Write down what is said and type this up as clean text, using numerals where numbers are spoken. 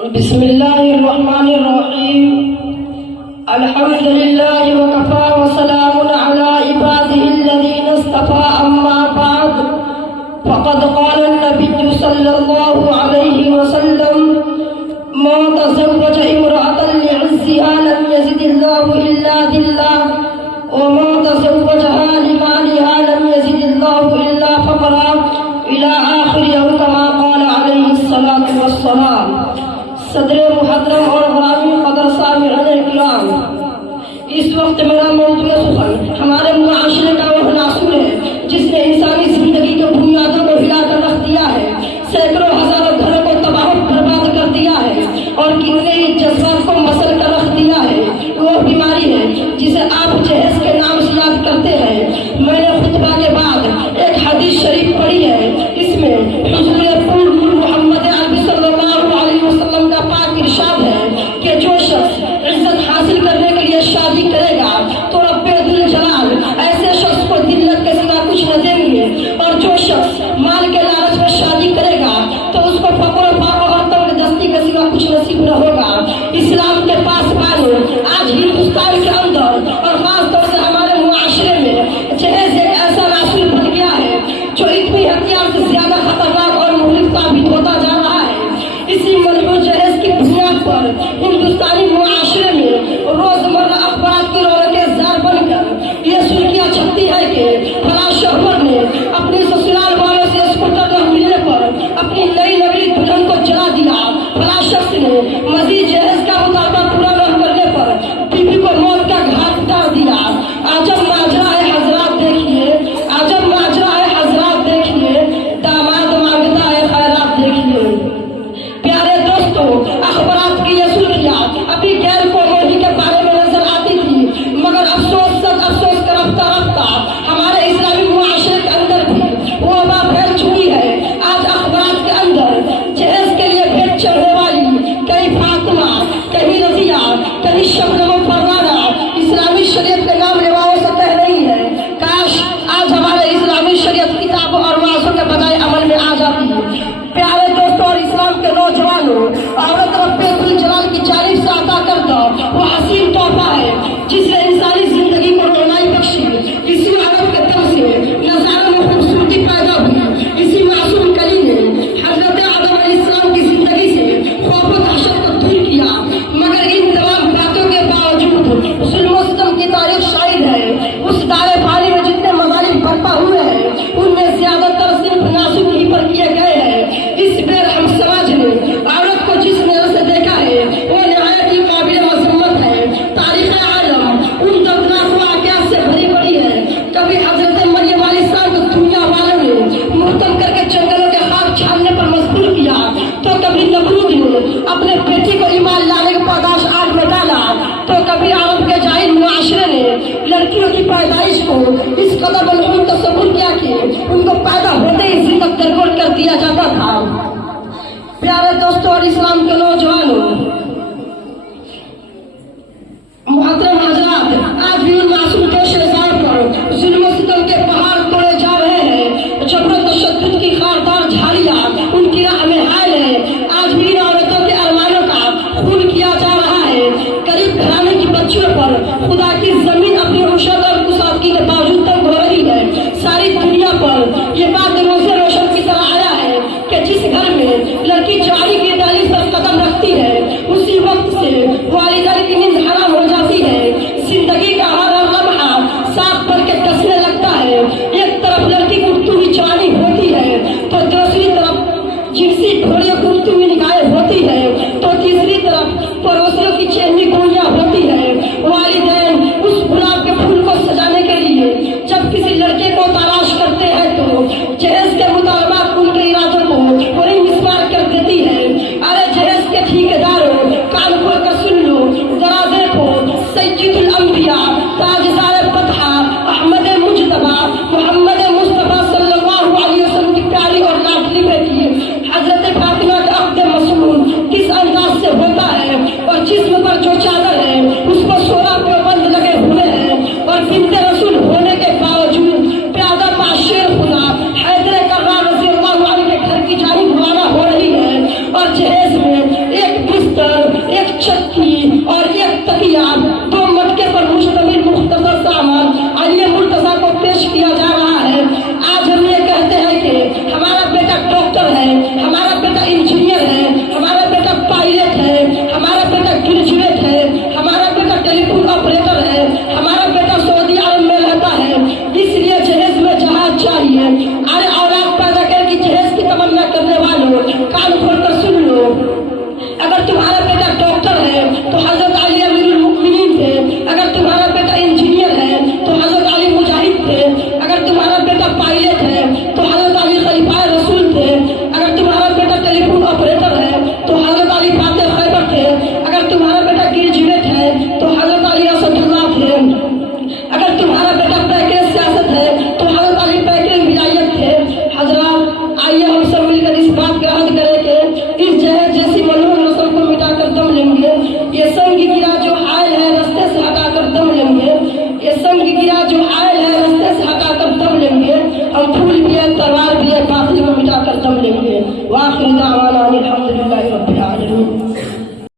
بسم الله الرحمن الرحيم. الحمد لله وكفى وسلام على عباده الذين اصطفى. أما بعد فقد قال النبي صلى الله عليه وسلم: ما تزوج امرأة لعزها لم يزد الله إلا ذلا، وما تزوجها لمالها لم يزد الله إلا فقرا، إلى آخر يوم كما قال عليه الصلاة والسلام. صدر محترم اور غرامی قدر سامعین کرام، اس وقت میرا موضوع سخن ہمارے معاشرے کا وہ ناصور ہے جس نے انسانی زندگی کے بنیادوں کو ہلا کر رکھ دیا ہے، سینکڑوں ہزاروں گھروں کو تباہ و برباد کر دیا ہے اور کتنے ہی جذبات کو مسل کر رکھ دیا ہے. وہ بیماری ہے جسے آپ جہیز کے نام سے یاد کرتے ہیں. میں نے خطبہ کے بعد ایک حدیث شریف پڑھی ہے، اس میں حضور پور نور محمد عربی صلی اللہ علیہ وسلم کا پاک ارشاد ہے کہ جو شخص عزت حاصل کرنے کے لیے شادی کرے گا تو رب ذوالجلال ایسے شخص کو ذلت کے سوا کچھ نہ دیں گے، اور جو شخص مال کے لالچ میں شادی کرے گا تو اس کو فقر و فاقہ اور تنگ دستی کے سوا کچھ نصیب نہ ہوگا. اسلام کے پاس بانے آج ہندوستان کے اندر اور خاص طور سے ہمارے معاشرے میں جہیز ایک ایسا ناصر بن گیا ہے جو اتنی ہتھیار سے زیادہ خطرناک اور مہلک ثابت ہوتا جا رہا ہے. اسی ملعون جہیز کی بنیاد پر ہندوستانی معاشرے میں روزمرہ اخبارات کی رونقیں زار بن کر یہ سرخیاں چھپتی ہے کہ فلاں شوہر نے اپنی سسرال والوں سے اسکوٹر نہ ملنے پر اپنی نئی نویلی دلہن کو جلا دیا، فلاں شخص نے مزید جہیز کا مطالبہ پورا نہ کرنے پر بیوی کو موت کا گھاٹ اتار دیا. عجب ماجرا ہے حضرات، دیکھیے، عجب ماجرا ہے حضرات، دیکھیے، داماد مانگتا ہے خیرات. دیکھیے پیارے دوستو، اخبارات کی یہ سرخیاں ابھی غیر قومی کے بارے میں نظر آتی تھی، مگر افسوس کا رفتہ رفتہ ہمارے اسلامی معاشرے کے اندر بھی وہ وبا پھیل چکی ہے. آج اخبارات کے اندر جہیز کے لیے بھیٹ چڑھنے والی کئی فاطمہ، کہیں رضیہ، کہیں شبنم و پروانہ اسلامی شریعت کے نام لیواؤں سے کہہ رہی ہے. کاش آج ہمارے اسلامی شریعت کتابوں اور وعظوں کے بجائے عمل میں آ جاتی. پیارے دوستوں اور اسلام کے نوجوانوں، عورت رب ذوالجلال کی جانب سے عطا کردہ وہ حسین تحفہ ہے جس نے انسانی زندگی کو رونائی بخشی. اسی عورت کے دم سے نظارہ میں خوبصورتی پیدا ہوئی. اسی معصوم کلی نے حضرت آدم علیہ السلام کی زندگی سے خوف و دہشت کو دور کیا، مگر ان تمام باتوں کے باوجود ظلم و ستم کی تاریخ شاہد ہے. اس دائرے پانی میں جتنے مظالم برپا ہوئے ہیں ان میں زیادہ تر صرف نازک ہی پر کیے گئے ہیں. اس بیر ہم سماج نے عورت کو جس نظر سے دیکھا ہے وہ نہایت ہی قابل مذمت ہے. تاریخ عالم ان دردناک واقعات سے بھری پڑی ہے. کبھی حضرت مریم علیہ السلام کو دنیا والوں نے مرتب کر کے جنگلوں کے خاک چھاننے پر مجبور کیا، تو کبھی نمرود نے اپنے بیٹی کو ایمان لانے کی پاداش آگ میں ڈالا، تو کبھی عرب کے جاہل معاشرے نے لڑکیوں کی پیدائش کو اس قدر ملعون تصور کیا کہ ان کو پیدا ہوتے ہی زندہ درگور کر دیا جاتا تھا. پیارے دوستوں اور اسلام کے نوجوانوں، محترم حضرات، آج بھی ان معصوم کے شہزاد پر ظلم و ستم کے پہاڑ توڑے جا رہے ہیں. جبر و تشدد کی خاردار جھاڑیاں ان کی راہ میں حائل ہے. آج بھی ان عورتوں کے ارمانوں کا خون کیا جا رہا ہے. غریب گھرانے کی بچیوں پر خدا کی زمین اپنی وحشت اور کسادگی کے باوجود تنگ ہو رہی ہے. ساری دنیا پر یہ بات روز روشن کی طرح آیا ہے کہ جس گھر میں لڑکی جوانی کی دہلیز پر قدم رکھتی ہے اگر تم